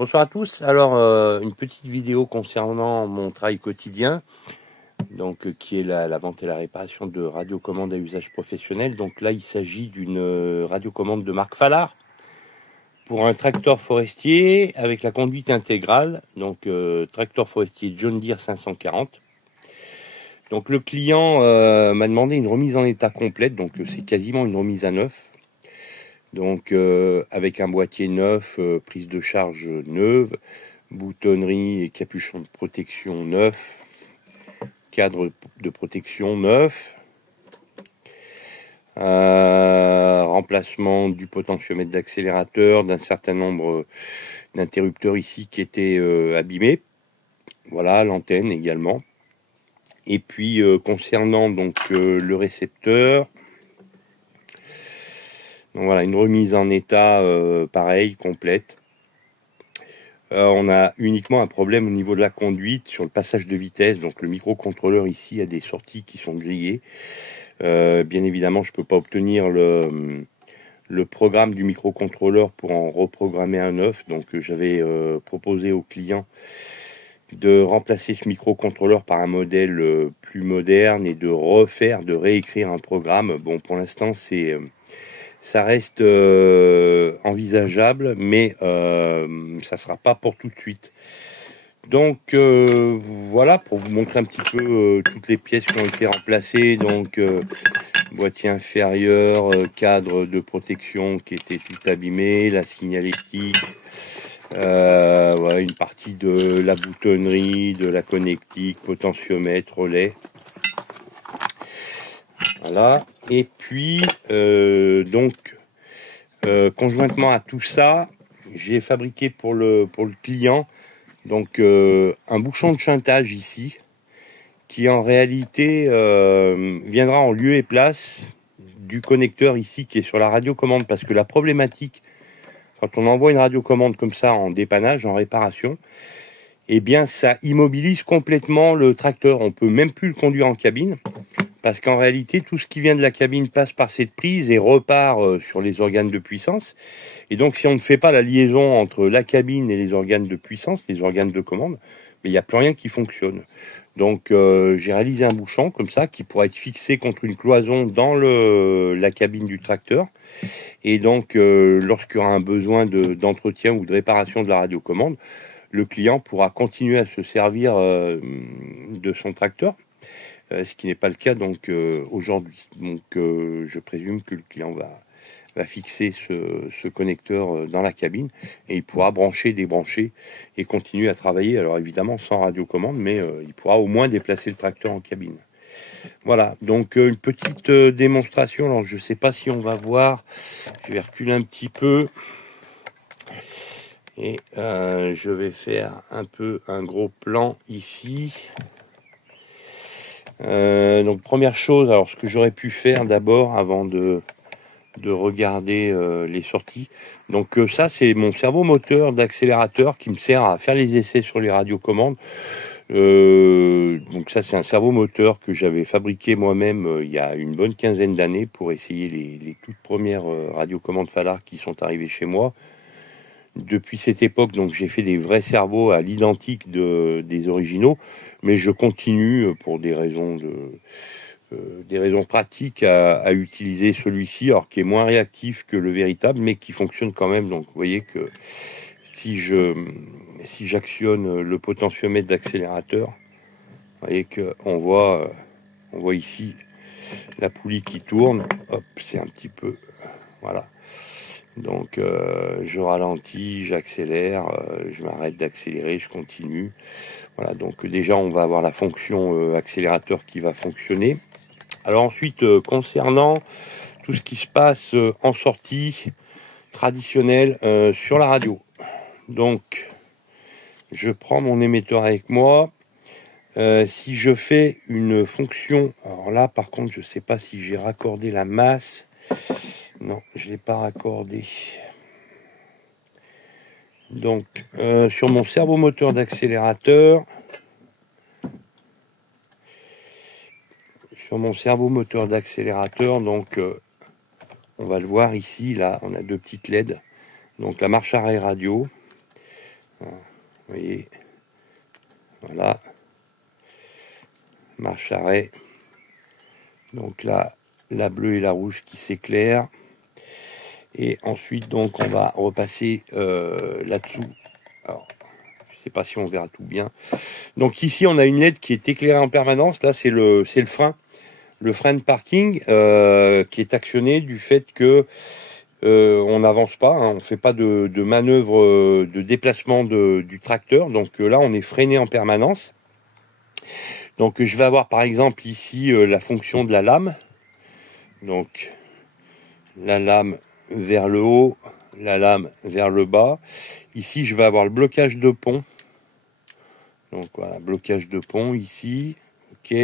Bonsoir à tous. Alors, une petite vidéo concernant mon travail quotidien, donc qui est la vente et la réparation de radiocommandes à usage professionnel. Donc là, il s'agit d'une radiocommande de marque Fallard pour un tracteur forestier avec la conduite intégrale. Donc, tracteur forestier John Deere 540. Donc, le client m'a demandé une remise en état complète. Donc, c'est quasiment une remise à neuf. Donc avec un boîtier neuf, prise de charge neuve, boutonnerie et capuchon de protection neuf, cadre de protection neuf, remplacement du potentiomètre d'accélérateur, d'un certain nombre d'interrupteurs ici qui étaient abîmés. Voilà, l'antenne également. Et puis concernant donc le récepteur, donc voilà, une remise en état pareil, complète. On a uniquement un problème au niveau de la conduite sur le passage de vitesse. Donc le microcontrôleur ici a des sorties qui sont grillées. Bien évidemment, je peux pas obtenir le programme du microcontrôleur pour en reprogrammer un neuf. Donc j'avais proposé au client de remplacer ce microcontrôleur par un modèle plus moderne et de réécrire un programme. Bon, pour l'instant, ça reste envisageable, mais ça sera pas pour tout de suite. Donc voilà, pour vous montrer un petit peu toutes les pièces qui ont été remplacées. Donc boîtier inférieur, cadre de protection qui était tout abîmé, la signalétique, voilà, une partie de la boutonnerie, de la connectique, potentiomètre, relais. Voilà. Et puis, conjointement à tout ça, j'ai fabriqué pour le client donc un bouchon de shuntage ici, qui en réalité viendra en lieu et place du connecteur ici qui est sur la radiocommande, parce que la problématique, quand on envoie une radiocommande comme ça en dépannage, en réparation, eh bien ça immobilise complètement le tracteur. On peut même plus le conduire en cabine, parce qu'en réalité, tout ce qui vient de la cabine passe par cette prise et repart sur les organes de puissance. Et donc, si on ne fait pas la liaison entre la cabine et les organes de puissance, les organes de commande, mais il n'y a plus rien qui fonctionne. Donc, j'ai réalisé un bouchon comme ça qui pourra être fixé contre une cloison dans la cabine du tracteur. Et donc, lorsqu'il y aura un besoin d'entretien ou de réparation de la radiocommande, le client pourra continuer à se servir de son tracteur. Ce qui n'est pas le cas donc aujourd'hui. Donc je présume que le client va fixer ce connecteur dans la cabine et il pourra brancher, débrancher et continuer à travailler. Alors évidemment sans radiocommande, mais il pourra au moins déplacer le tracteur en cabine. Voilà, donc une petite démonstration. Alors je ne sais pas si on va voir, je vais reculer un petit peu et je vais faire un peu un gros plan ici. Donc première chose, alors ce que j'aurais pu faire d'abord avant de regarder les sorties. Donc ça c'est mon cerveau moteur d'accélérateur qui me sert à faire les essais sur les radiocommandes. Donc ça c'est un cerveau moteur que j'avais fabriqué moi-même il y a une bonne quinzaine d'années pour essayer les toutes premières radiocommandes Fallard qui sont arrivées chez moi. Depuis cette époque, donc j'ai fait des vrais cerveaux à l'identique des originaux, mais je continue pour des raisons pratiques à utiliser celui-ci, alors qui est moins réactif que le véritable, mais qui fonctionne quand même. Donc vous voyez que si j'actionne le potentiomètre d'accélérateur, vous voyez que on voit ici la poulie qui tourne. Hop, c'est un petit peu, voilà. Donc je ralentis, j'accélère, je m'arrête d'accélérer, je continue. Voilà, donc déjà on va avoir la fonction accélérateur qui va fonctionner. Alors ensuite, concernant tout ce qui se passe en sortie traditionnelle sur la radio. Donc je prends mon émetteur avec moi. Si je fais une fonction, alors là par contre je ne sais pas si j'ai raccordé la masse. Non, je ne l'ai pas raccordé. Donc, sur mon servomoteur d'accélérateur, donc, on va le voir ici, là, on a deux petites LED. Donc, la marche arrêt radio. Vous voyez, voilà, marche arrêt. Donc là, la bleue et la rouge qui s'éclairent. Et ensuite, donc, on va repasser là-dessous. Alors, je ne sais pas si on verra tout bien. Donc ici, on a une LED qui est éclairée en permanence. Là, c'est le frein. Le frein de parking qui est actionné du fait que on n'avance pas, hein, on fait pas de manœuvre de déplacement du tracteur. Donc là, on est freiné en permanence. Donc je vais avoir par exemple ici la fonction de la lame. Donc la lame vers le haut, la lame vers le bas. Ici, je vais avoir le blocage de pont. Donc voilà, blocage de pont ici. Ok.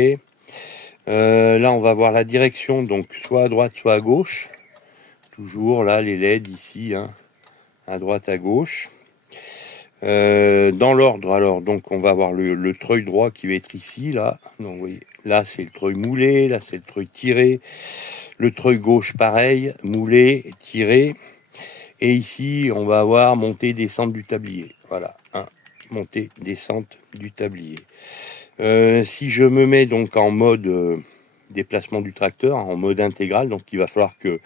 Là, on va voir la direction, donc soit à droite, soit à gauche. Toujours là, les LED ici, hein, à droite, à gauche. Dans l'ordre, alors, donc on va avoir le treuil droit qui va être ici, là. Donc, vous voyez, là, c'est le treuil moulé, là, c'est le treuil tiré. Le treuil gauche, pareil, moulé, tiré. Et ici, on va avoir montée, descente du tablier. Voilà, hein, montée, descente du tablier. Si je me mets donc en mode déplacement du tracteur, en mode intégral, donc il va falloir que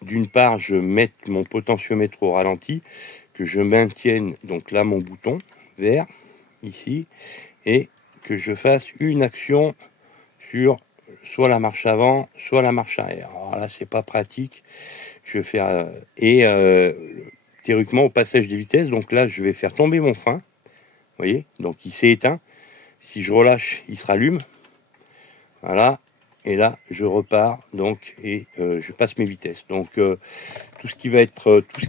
d'une part je mette mon potentiomètre au ralenti, que je maintienne donc là mon bouton vert ici et que je fasse une action sur soit la marche avant, soit la marche arrière. Alors là c'est pas pratique. Je vais faire théoriquement au passage des vitesses, donc là je vais faire tomber mon frein. Vous voyez, donc il s'est éteint. Si je relâche, il se rallume. Voilà. Et là, je repars donc et je passe mes vitesses. Donc tout ce qui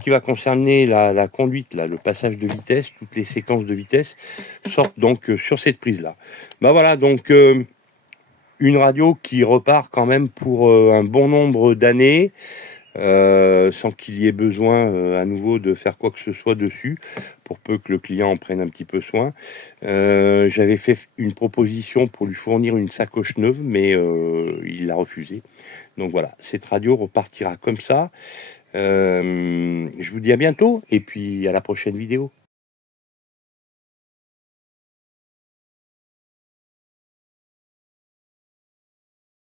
va concerner la conduite, là, le passage de vitesse, toutes les séquences de vitesse sortent donc sur cette prise là. Bah voilà, donc une radio qui repart quand même pour un bon nombre d'années. Sans qu'il y ait besoin à nouveau de faire quoi que ce soit dessus, pour peu que le client en prenne un petit peu soin. J'avais fait une proposition pour lui fournir une sacoche neuve, mais il l'a refusé. Donc voilà, cette radio repartira comme ça. Je vous dis à bientôt, et puis à la prochaine vidéo.